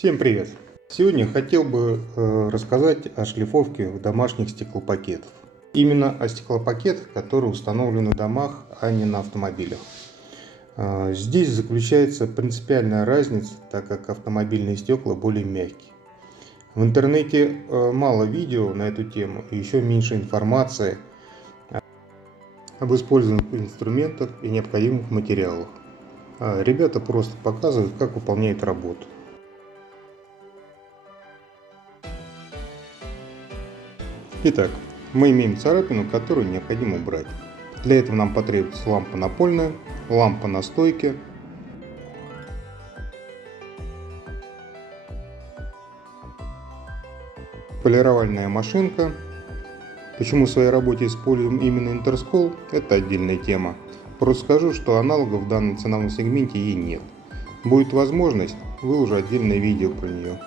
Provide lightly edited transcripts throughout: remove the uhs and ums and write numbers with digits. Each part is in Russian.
Всем привет! Сегодня хотел бы рассказать о шлифовке в домашних стеклопакетах. Именно о стеклопакетах, которые установлены в домах, а не на автомобилях. Здесь заключается принципиальная разница, так как автомобильные стекла более мягкие. В интернете мало видео на эту тему и еще меньше информации об использованных инструментах и необходимых материалах. Ребята просто показывают, как выполняют работу. Итак, мы имеем царапину, которую необходимо убрать. Для этого нам потребуется лампа напольная, лампа на стойке, полировальная машинка. Почему в своей работе используем именно Интерскол, это отдельная тема. Просто скажу, что аналогов в данном ценовом сегменте ей нет. Будет возможность, выложу отдельное видео про нее.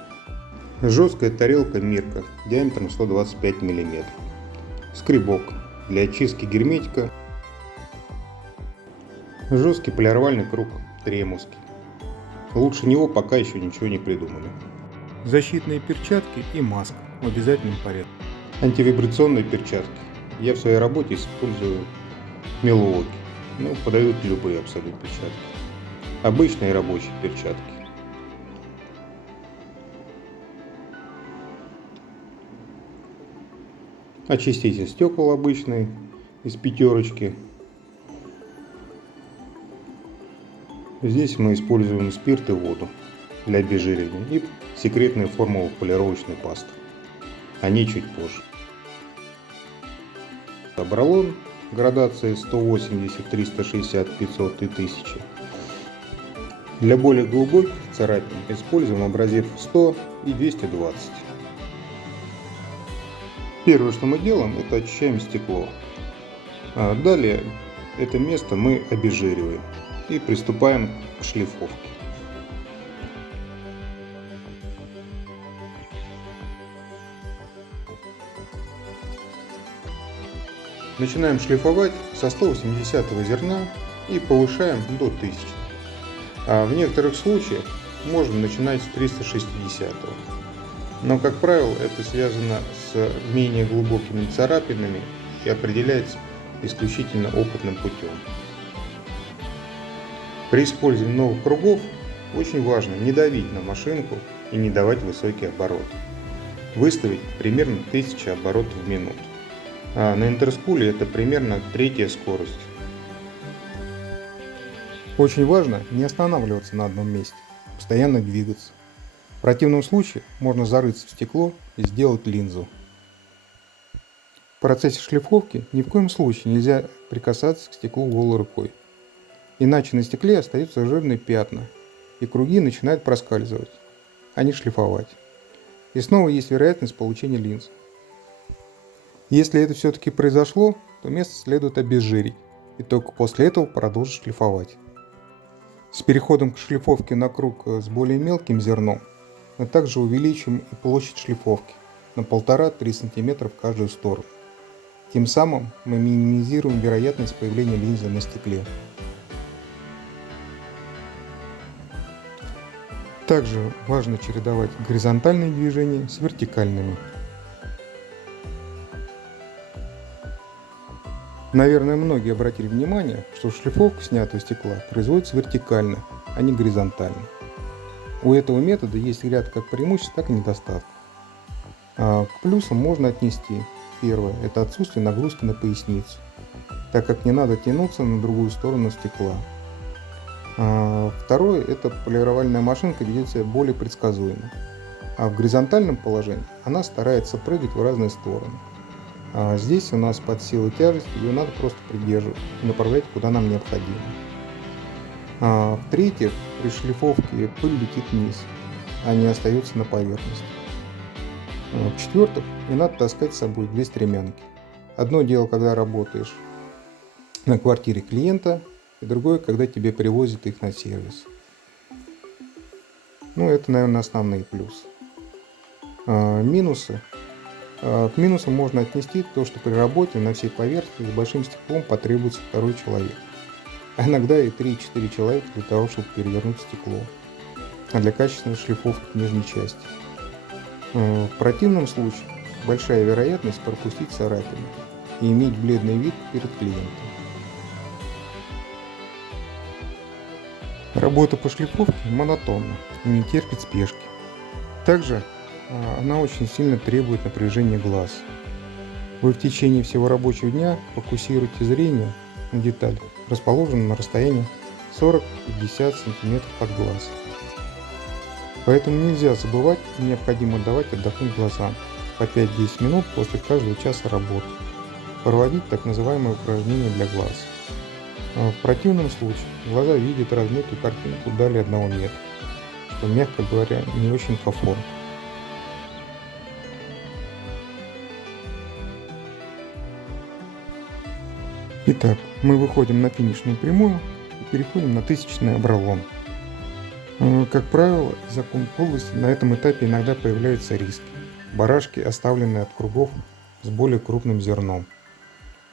Жесткая тарелка Мирка диаметром 125 мм. Скребок для очистки герметика. Жесткий полировальный круг Тремовский. Лучше него пока еще ничего не придумали. Защитные перчатки и маска в обязательном порядке. Антивибрационные перчатки. Я в своей работе использую Milwaukee. Подойдут любые абсолютно перчатки. Обычные рабочие перчатки. Очиститель стекол обычный из пятерочки. Здесь мы используем спирт и воду для обезжиривания и секретную формулу полировочной пасты. Они чуть позже. Абралон градации 180, 360, 500 и 1000. Для более глубоких царапин используем образец 100 и 220. Первое, что мы делаем, это очищаем стекло. Далее это место мы обезжириваем и приступаем к шлифовке. Начинаем шлифовать со 180 зерна и повышаем до 1000. В некоторых случаях можно начинать с 360. Но, как правило, это связано с менее глубокими царапинами и определяется исключительно опытным путем. При использовании новых кругов очень важно не давить на машинку и не давать высокий оборот. Выставить примерно 1000 оборотов в минуту. На Интерскуле это примерно третья скорость. Очень важно не останавливаться на одном месте, постоянно двигаться. В противном случае можно зарыться в стекло и сделать линзу. В процессе шлифовки ни в коем случае нельзя прикасаться к стеклу голой рукой. Иначе на стекле остаются жирные пятна, и круги начинают проскальзывать, а не шлифовать. И снова есть вероятность получения линз. Если это все-таки произошло, то место следует обезжирить, и только после этого продолжить шлифовать. С переходом к шлифовке на круг с более мелким зерном мы также увеличим и площадь шлифовки на 1,5-3 см в каждую сторону. Тем самым мы минимизируем вероятность появления линзы на стекле. Также важно чередовать горизонтальные движения с вертикальными. Наверное, многие обратили внимание, что шлифовка снятого стекла производится вертикально, а не горизонтально. У этого метода есть ряд как преимуществ, так и недостатков. К плюсам можно отнести: первое – это отсутствие нагрузки на поясницу, так как не надо тянуться на другую сторону стекла. Второе – это полировальная машинка ведет себя более предсказуемо, а в горизонтальном положении она старается прыгать в разные стороны. Здесь у нас под силой тяжести, ее надо просто придерживать и направлять куда нам необходимо. В-третьих, при шлифовке пыль летит вниз, а не остается на поверхности. В-четвертых, не надо таскать с собой две стремянки. Одно дело, когда работаешь на квартире клиента, и другое, когда тебе привозят их на сервис. Это, наверное, основные плюсы. Минусы. К минусам можно отнести то, что при работе на всей поверхности с большим стеклом потребуется второй человек. А иногда и 3-4 человека для того, чтобы перевернуть стекло. а для качественной шлифовки нижней части. В противном случае большая вероятность пропустить царапины и иметь бледный вид перед клиентом. Работа по шлифовке монотонна и не терпит спешки. Также она очень сильно требует напряжения глаз. Вы в течение всего рабочего дня фокусируете зрение на деталь, расположенную на расстоянии 40-50 см от глаз. Поэтому нельзя забывать и необходимо давать отдохнуть глазам по 5-10 минут после каждого часа работы. Проводить так называемые упражнения для глаз. В противном случае глаза видят размытую картинку далее 1 метра, что, мягко говоря, не очень комфортно. Итак, мы выходим на финишную прямую и переходим на 1000-й обралон. Как правило, из оконной полости на этом этапе иногда появляются риски. Барашки, оставленные от кругов с более крупным зерном.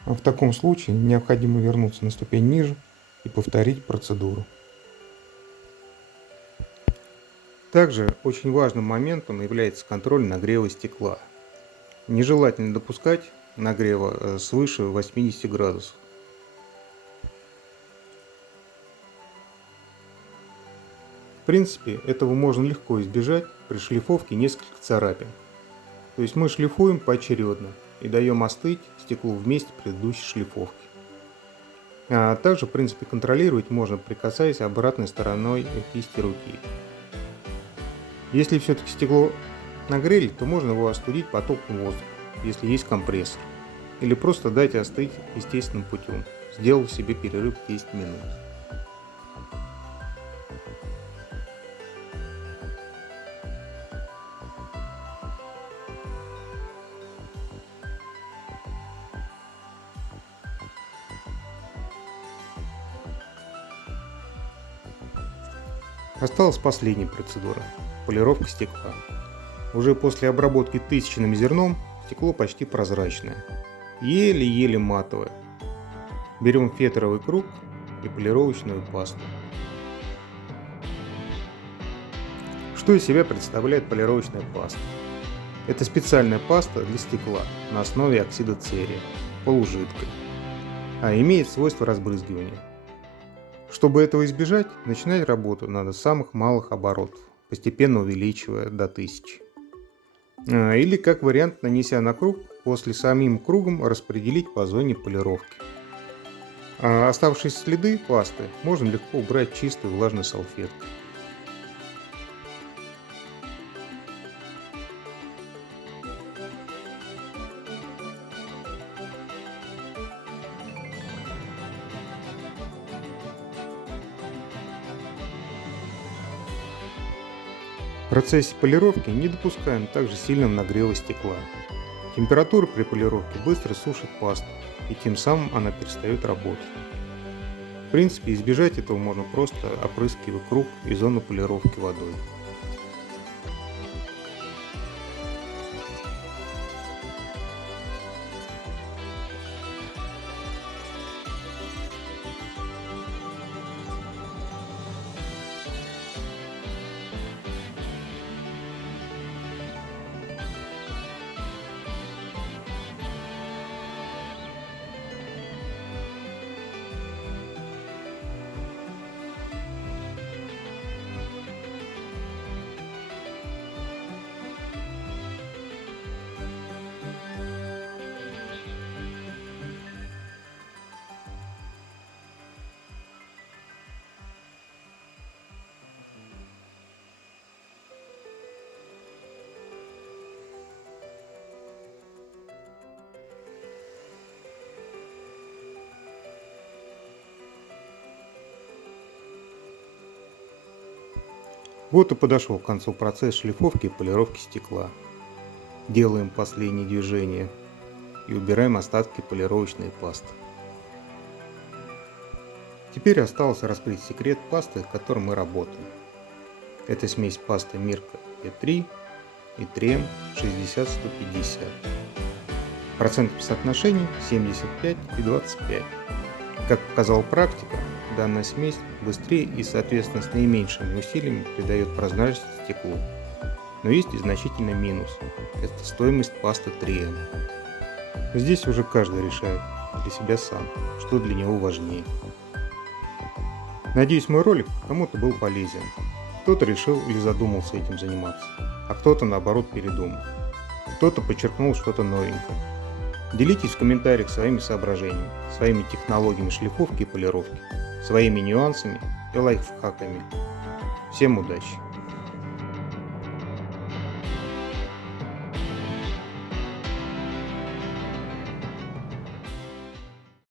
В таком случае необходимо вернуться на ступень ниже и повторить процедуру. Также очень важным моментом является контроль нагрева стекла. Нежелательно допускать нагрева свыше 80 градусов. В принципе, этого можно легко избежать при шлифовке нескольких царапин. То есть мы шлифуем поочередно и даем остыть стеклу в месте предыдущей шлифовки. А также, в принципе, контролировать можно, прикасаясь обратной стороной кисти руки. Если все-таки стекло нагрели, то можно его остудить потоком воздуха, если есть компрессор. Или просто дать остыть естественным путем, сделав себе перерыв 10 минут. Осталась последняя процедура – полировка стекла. Уже после обработки 1000-ным зерном стекло почти прозрачное, еле-еле матовое. Берем фетровый круг и полировочную пасту. Что из себя представляет полировочная паста? Это специальная паста для стекла на основе оксида церия, полужидкой, а имеет свойство разбрызгивания. Чтобы этого избежать, начинать работу надо с самых малых оборотов, постепенно увеличивая до 1000. Или, как вариант, нанеся на круг, после самим кругом распределить по зоне полировки. А оставшиеся следы пасты можно легко убрать чистой влажной салфеткой. В процессе полировки не допускаем также сильного нагрева стекла. Температура при полировке быстро сушит пасту, и тем самым она перестает работать. В принципе, избежать этого можно просто опрыскивая круг и зону полировки водой. Вот и подошел к концу процесс шлифовки и полировки стекла. Делаем последние движения и убираем остатки полировочной пасты. Теперь осталось раскрыть секрет пасты, с которой мы работаем. Это смесь пасты Мирка P3 и Трем 60-150. Процентное соотношение 75 и 25. Как показала практика, данная смесь быстрее и, соответственно, с наименьшими усилиями придает прозрачность стеклу. Но есть и значительный минус – это стоимость пасты 3M. Здесь уже каждый решает для себя сам, что для него важнее. Надеюсь, мой ролик кому-то был полезен. Кто-то решил или задумался этим заниматься, а кто-то наоборот передумал. Кто-то подчеркнул что-то новенькое. Делитесь в комментариях своими соображениями, своими технологиями шлифовки и полировки, своими нюансами и лайфхаками. Всем удачи!